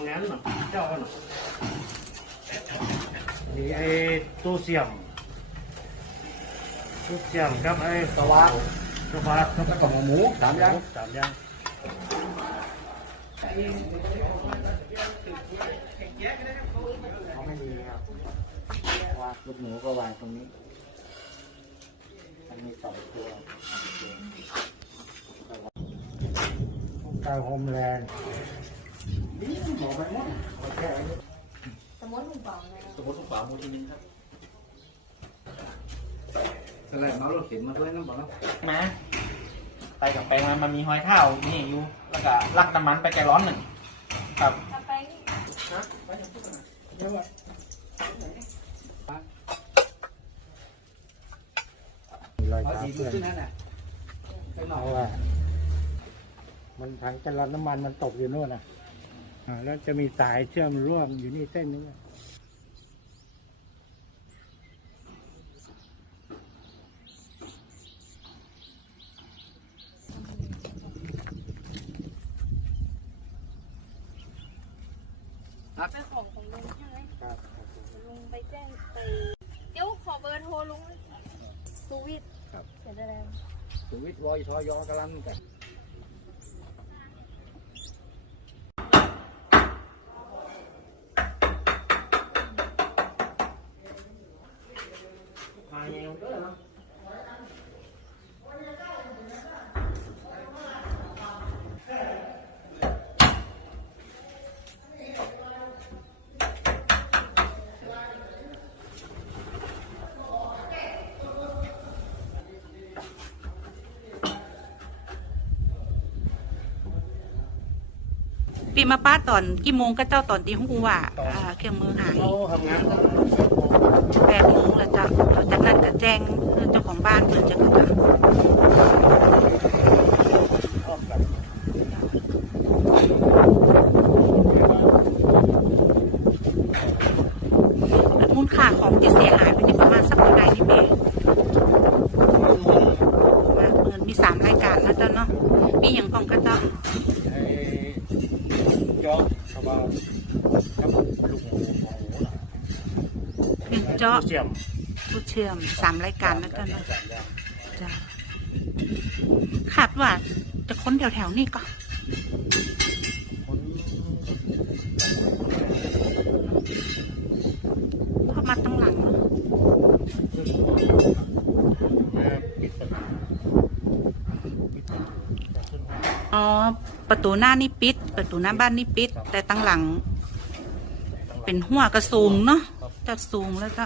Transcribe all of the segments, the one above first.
นเนาะเจ้าเนาะนี่ไอ้ตู้เสียมตู้เสียมกับไอ้สวัสดกระบะแล้วก็หมูสามอย่างสามอย่างเขาไม่มีครับวางลูกหมูก็วางตรงนี้มันมีสองตัวกาวโฮมแลนด์ นี่บอกไปหมดโอเคสมมติหนึ่งปองเลยสมมติทุกฝาหมูทีนึงครับอะไรมาลูกเข็นมาด้วยน้ำบอกนะมาไปกับแปลงมันมันมีหอยเท้านี่อยู่แล้วก็ลักน้ำมันไปแกร้อนหนึ่งครับถ้าไปนี่รอยเท้าเพื่อนเพราะว่ามันถังแกลลอนน้ำมันมันตกอยู่โน่นนะ แล้วจะมีสายเชื่อมร่วมอยู่นี่เส้นนึงอะเป็นของของลุงใช่ไหมครับลุงไปแจ้งไปเดี๋ยวขอเบอร์โทรลุงสุวิทย์ครับเขียนได้แล้วสุวิทย์วอยทอยอกำลังกัน มาเองเด้อเนาะ ปีมาป้าตอนกี่โมงก็เจ้าตอนที่ฮู้ว่าอ่าเครื่องมือหายเขาทำงานแปดโมงแล้วจ้ะเราจากนั้นก็แจ้งเจ้าของบ้านเปิดจะกระตังมูลค่าของที่เสียหายไปนี่ประมาณสักเท่าไหร่นี่เบมาเงินมีสามรายการนะเจ้าเนาะมีอย่างของก็เจ้า ไอ้ยอกเขาว่ากับลูกหมูของหมูน่ะเครื่องเจาะตู้เสียมผู้เชื่อมสามรายการนะเจ้าเนาะสามอย่างจ้ะคาดว่าจะค้นแถวๆนี่ก็คนเข้ามาตั้งหลังเนอะมาปิดประตูปิดประตูจะขึ้นห้องอ๋อ ประตูหน้านี่ปิด ประตูหน้าบ้านนี่ปิด แต่ตั้งหลัง เป็นหัวกระสูงเนาะจะสูงแล้วก็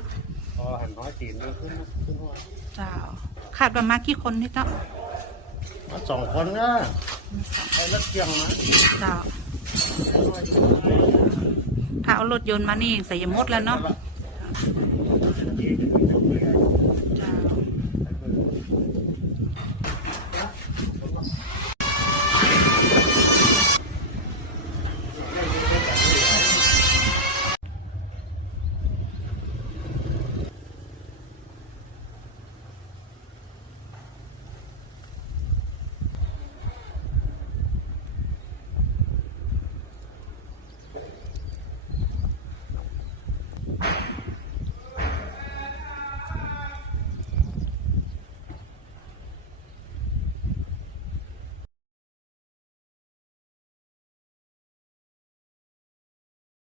พอหันน้อยตีนก็ขึ้นนะขึ้นห้องเจ้าคาดว่ามากี่คนนี่เจ้ามาสองคนนะไอ้รถเกียงนะเจ้าถ้าเอารถยนต์มานี่ใส่ยมดแล้วเนาะเจ้า